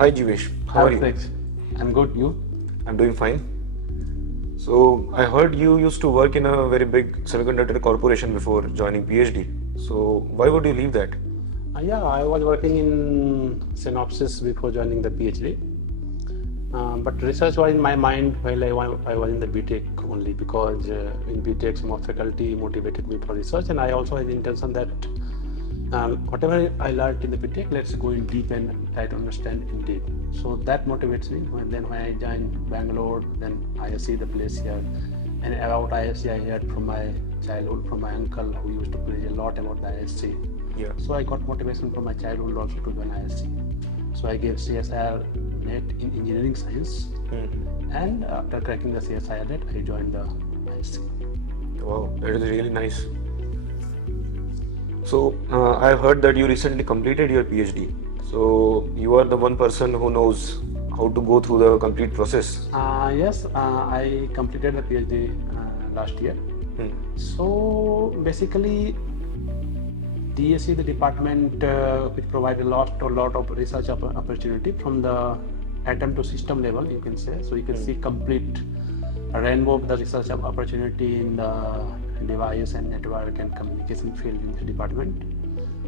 Hi Jeevesh, how Hi, are you? Utpreksh. I'm good. You? I'm doing fine. So I heard you used to work in a very big semiconductor corporation before joining PhD. So why would you leave that? Yeah, I was working in synopsis before joining the PhD. But research was in my mind while I was in the BTech only because in BTech some of faculty motivated me for research, and I also had the intention that whatever I learned in the BTech, let's go in deep and try to understand in deep. So that motivates me. Then when I joined Bangalore, then ISC, the place here, and about ISC I heard from my childhood from my uncle who used to preach a lot about the ISC. Yeah. So I got motivation from my childhood also to join ISC. So I gave CSIR net in engineering science, and after cracking the CSIR net, I joined the ISC. Wow, that is really nice. So I heard that you recently completed your PhD. So you are the one person who knows how to go through the complete process. Yes, I completed the PhD last year. Hmm. So basically, DSC, the department which provides a lot of research opportunity from the atom to system level, you can say. So you can see complete rainbow of the research opportunity in the device and network and communication field in the department.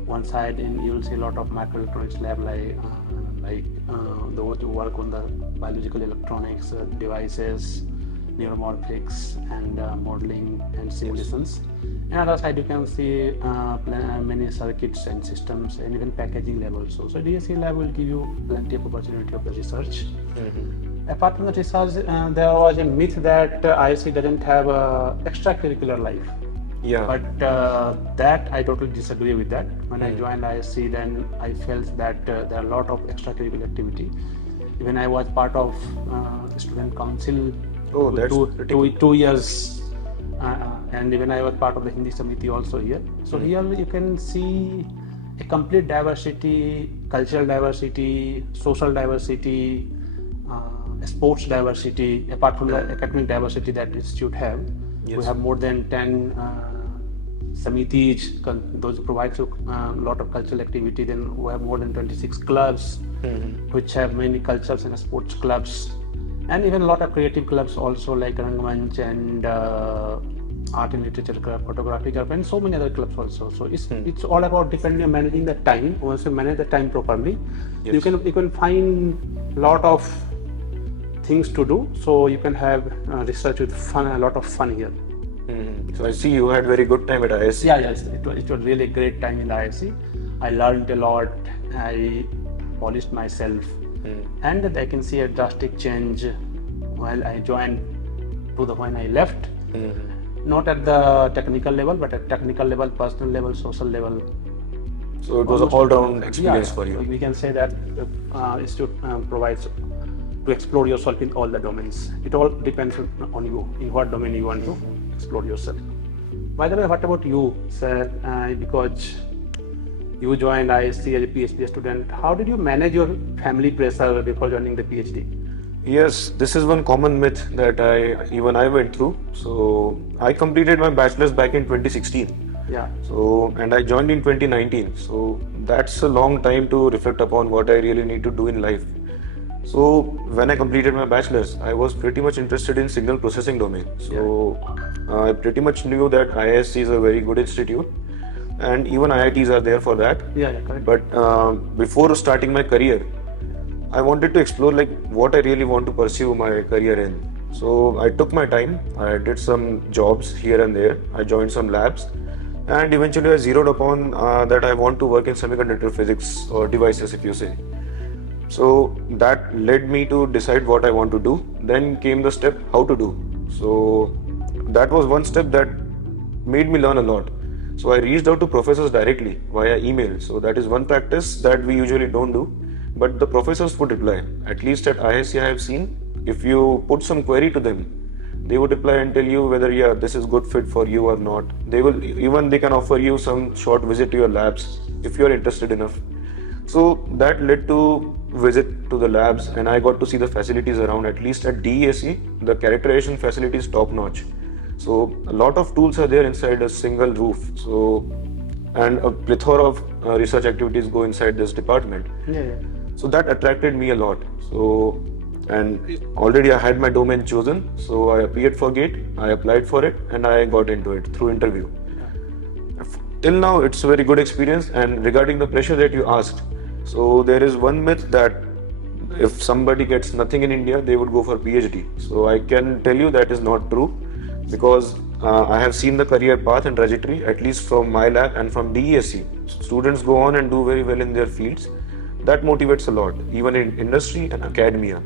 One side, you will see a lot of microelectronics lab those who work on the biological electronics devices, neuromorphics, and modeling and simulations. And other side, you can see many circuits and systems and even packaging lab also. So DSC lab will give you plenty of opportunity of the research. Apart from the research, there was a myth that ISC doesn't have a extracurricular life. Yeah. But that I totally disagree with that. When I joined ISC, then I felt that there are a lot of extracurricular activity. Even I was part of student council Oh, that's pretty good. 2 years, and even I was part of the Hindi Samiti also here. So here you can see a complete diversity, cultural diversity, social diversity, sports diversity. Apart from the academic diversity that institute have, we have more than 10 samitis, those who provide a lot of cultural activity. Then we have more than 26 clubs, which have many cultures and sports clubs, and even a lot of creative clubs also like Rangmanch and art and literature club, photography club, and so many other clubs also. So it's all about depending on managing the time. Once you manage the time properly, you can find a lot of things to do. So you can have research with fun, a lot of fun here. So I see you had very good time at ISC. Yeah, yes, it was really a great time in the ISC. I learned a lot. I polished myself, and I can see a drastic change while I joined to the when I left. Not at the technical level, but at technical level, personal level, social level. So it was an all-round experience Yeah, for you. we can say that institute provides to explore yourself in all the domains. It all depends on you, in what domain you want to explore yourself. By the way, what about you, sir? Because you joined ISC as a PhD student, how did you manage your family pressure before joining the PhD? Yes, this is one common myth that I went through. So I completed my bachelor's back in 2016. Yeah. So and I joined in 2019. So that's a long time to reflect upon what I really need to do in life. So when I completed my bachelor's, I was pretty much interested in signal processing domain. So I pretty much knew that IISc is a very good institute, and even IITs are there for that. Yeah, correct. But before starting my career, I wanted to explore like what I really want to pursue my career in. So I took my time. I did some jobs here and there. I joined some labs, and eventually I zeroed upon that I want to work in semiconductor physics or devices, if you say. So that led me to decide what I want to do. Then came the step how to do. So that was one step that made me learn a lot. So I reached out to professors directly via email. So that is one practice that we usually don't do, but the professors would reply. At least at ISC I have seen, if you put some query to them, they would reply and tell you whether this is good fit for you or not. They can offer you some short visit to your labs if you are interested enough. So that led to visit to the labs, and I got to see the facilities around. At least at DESE, the characterization facility is top notch. So a lot of tools are there inside a single roof. So and a plethora of research activities go inside this department. Yeah. So that attracted me a lot. So, and already I had my domain chosen. So I appeared for GATE, I applied for it, and I got into it through interview. Till now, it's a very good experience. And regarding the pressure that you asked, so there is one myth that if somebody gets nothing in India, they would go for PhD. So I can tell you that is not true, because I have seen the career path and trajectory, at least from my lab and from DESC. Students go on and do very well in their fields. That motivates a lot, even in industry and academia.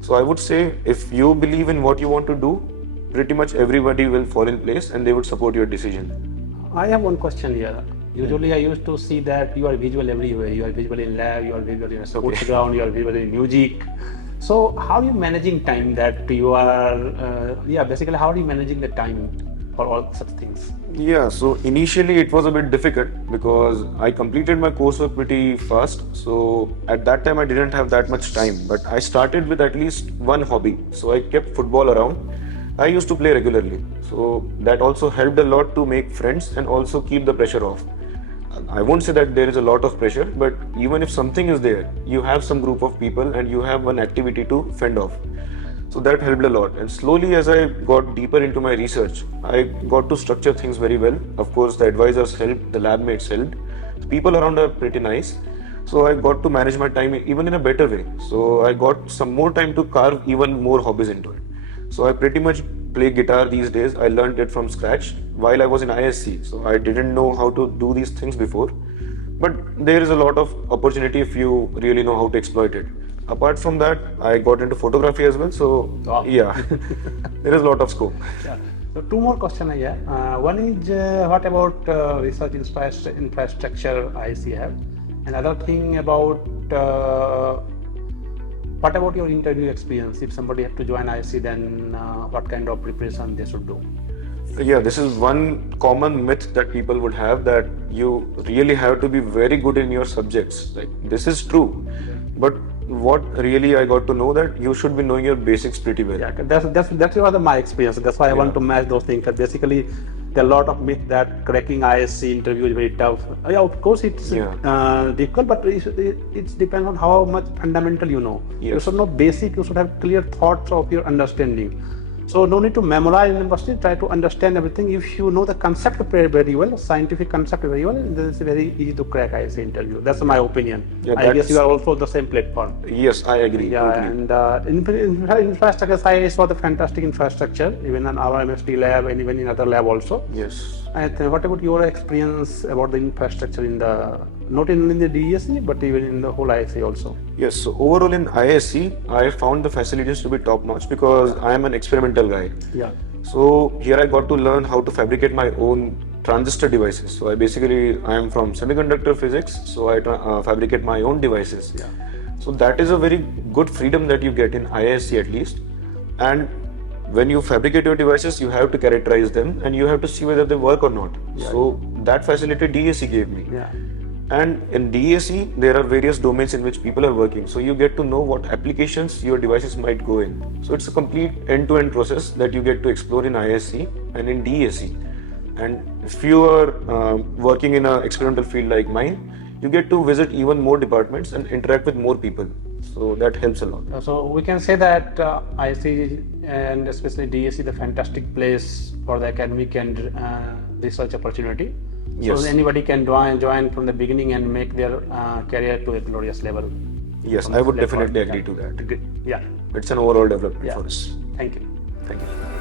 So I would say if you believe in what you want to do, pretty much everybody will fall in place and they would support your decision. I have one question here. Usually I used to see that you are visual everywhere. You are visual in lab, you are visual in a sports ground, you are visual in music. So how are you managing time that you are, basically how are you managing the time for all such things? Yeah, so initially it was a bit difficult because I completed my coursework pretty fast. So at that time I didn't have that much time, but I started with at least one hobby. So I kept football around. I used to play regularly. So that also helped a lot to make friends and also keep the pressure off. I won't say that there is a lot of pressure, but even if something is there, you have some group of people and you have one activity to fend off. So that helped a lot. And slowly, as I got deeper into my research, I got to structure things very well. Of course, the advisors helped, the lab mates helped. The people around are pretty nice. So I got to manage my time even in a better way. So I got some more time to carve even more hobbies into it. So I pretty much play guitar these days. I learned it from scratch while I was in ISC. So I didn't know how to do these things before. But there is a lot of opportunity if you really know how to exploit it. Apart from that, I got into photography as well. So yeah, there is a lot of scope. Yeah. So two more questions I have. One is what about research infrastructure IC have? Another thing about what about your interview experience? If somebody have to join IC, then what kind of preparation they should do? Yeah, this is one common myth that people would have, that you really have to be very good in your subjects. Like, this is true, but what really I got to know that you should be knowing your basics pretty well. Yeah, that's my experience. That's why I want to match those things. Basically, there are a lot of myth that cracking ISC interview is very tough. Yeah, of course it's difficult, but it depends on how much fundamental you know. Yes. You should know basic. You should have clear thoughts of your understanding. So no need to memorize in university. Try to understand everything. If you know the concept very well, scientific concept very well, then it's very easy to crack ISC interview. That's my opinion. Yeah, I guess you are also the same platform. Yes, I agree. Yeah, totally. And infrastructure side saw the fantastic infrastructure, even in our MSD lab and even in other lab also. Yes. And what about your experience about the infrastructure in the, not in the DESC, but even in the whole ISC also? Yes, so overall in ISC, I found the facilities to be top notch because I am an experimental guy. Yeah. So here I got to learn how to fabricate my own transistor devices. So I am from semiconductor physics, so I fabricate my own devices. Yeah. So that is a very good freedom that you get in ISC at least. And when you fabricate your devices, you have to characterize them and you have to see whether they work or not. Yeah. So that facility DESC gave me. Yeah. And in DESC, there are various domains in which people are working. So you get to know what applications your devices might go in. So it's a complete end-to-end process that you get to explore in ISC and in DESC. And if you are working in an experimental field like mine, you get to visit even more departments and interact with more people. So that helps a lot. So we can say that ISC and especially DESC is a fantastic place for the academic and research opportunity. Yes. So anybody can join from the beginning and make their career to a glorious level. Yes, I would definitely agree to that. Yeah. It's an overall development for us. Thank you. Thank you.